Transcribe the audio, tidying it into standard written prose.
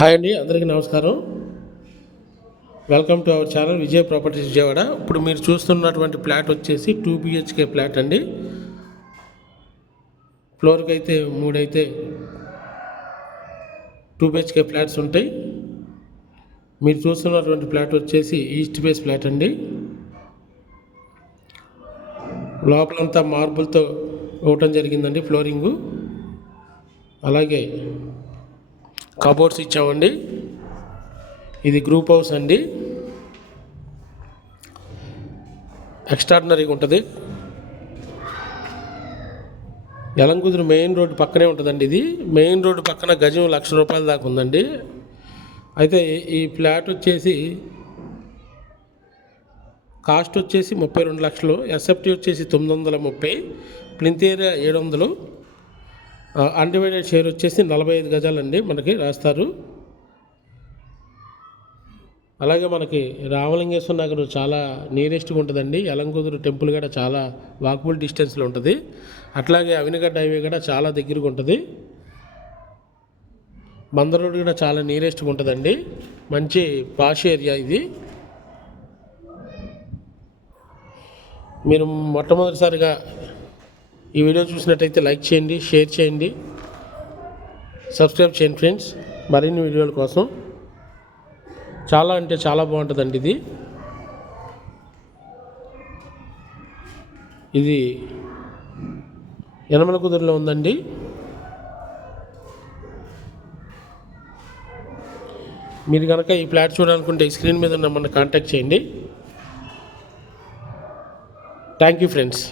Hi అండి, అందరికీ నమస్కారం. Welcome to our channel Vijay properties Vijayawada. ఇప్పుడు మీరు చూస్తున్నటువంటి ఫ్లాట్ వచ్చేసి 2 BHK ఫ్లాట్ అండి. ఫ్లోర్కి అయితే 3 అయితే 2 BHK ఫ్లాట్స్ ఉంటాయి. మీరు చూస్తున్నటువంటి ఫ్లాట్ వచ్చేసి ఈస్ట్ ఫేస్ ఫ్లాట్ అండి. లోపలంతా మార్బుల్తో ఇవ్వటం జరిగిందండి ఫ్లోరింగు. అలాగే కబోర్డ్స్ ఇచ్చామండి. ఇది గ్రూప్ హౌస్ అండి, ఎక్స్ట్రాడినరీగా ఉంటుంది. యలంకుదురు మెయిన్ రోడ్డు పక్కనే ఉంటుందండి. ఇది మెయిన్ రోడ్డు పక్కన గజం ₹1,00,000 దాకా ఉందండి. అయితే ఈ ఫ్లాట్ వచ్చేసి కాస్ట్ వచ్చేసి 32 లక్షలు, ఎస్ఎఫ్టీ వచ్చేసి 930, ప్లింత్ ఏరియా 700, అన్డివైడెడ్ షేర్ వచ్చేసి 45 గజాలండి మనకి రాస్తారు. అలాగే మనకి రామలింగేశ్వర నగర్ చాలా నియరెస్ట్గా ఉంటుందండి. యలంకుదురు టెంపుల్ కూడా చాలా వాకబుల్ డిస్టెన్స్లో ఉంటుంది. అట్లాగే అవినగడ్డ హైవే కూడా చాలా దగ్గరగా ఉంటుంది. బందర్ రోడ్ కూడా చాలా నియరెస్ట్గా ఉంటుందండి. మంచి పాష్ ఏరియా ఇది. మీరు మొట్టమొదటిసారిగా ఈ వీడియో చూసినట్టయితే లైక్ చేయండి, షేర్ చేయండి, సబ్స్క్రైబ్ చేయండి ఫ్రెండ్స్, మరిన్ని వీడియోల కోసం. చాలా అంటే చాలా బాగుంటుందండి ఇది. ఇది యనమలకుదురులో ఉందండి. మీరు కనుక ఈ ఫ్లాట్ చూడాలనుకుంటే ఈ స్క్రీన్ మీద నమ్మల్ని కాంటాక్ట్ చేయండి. Thank you friends.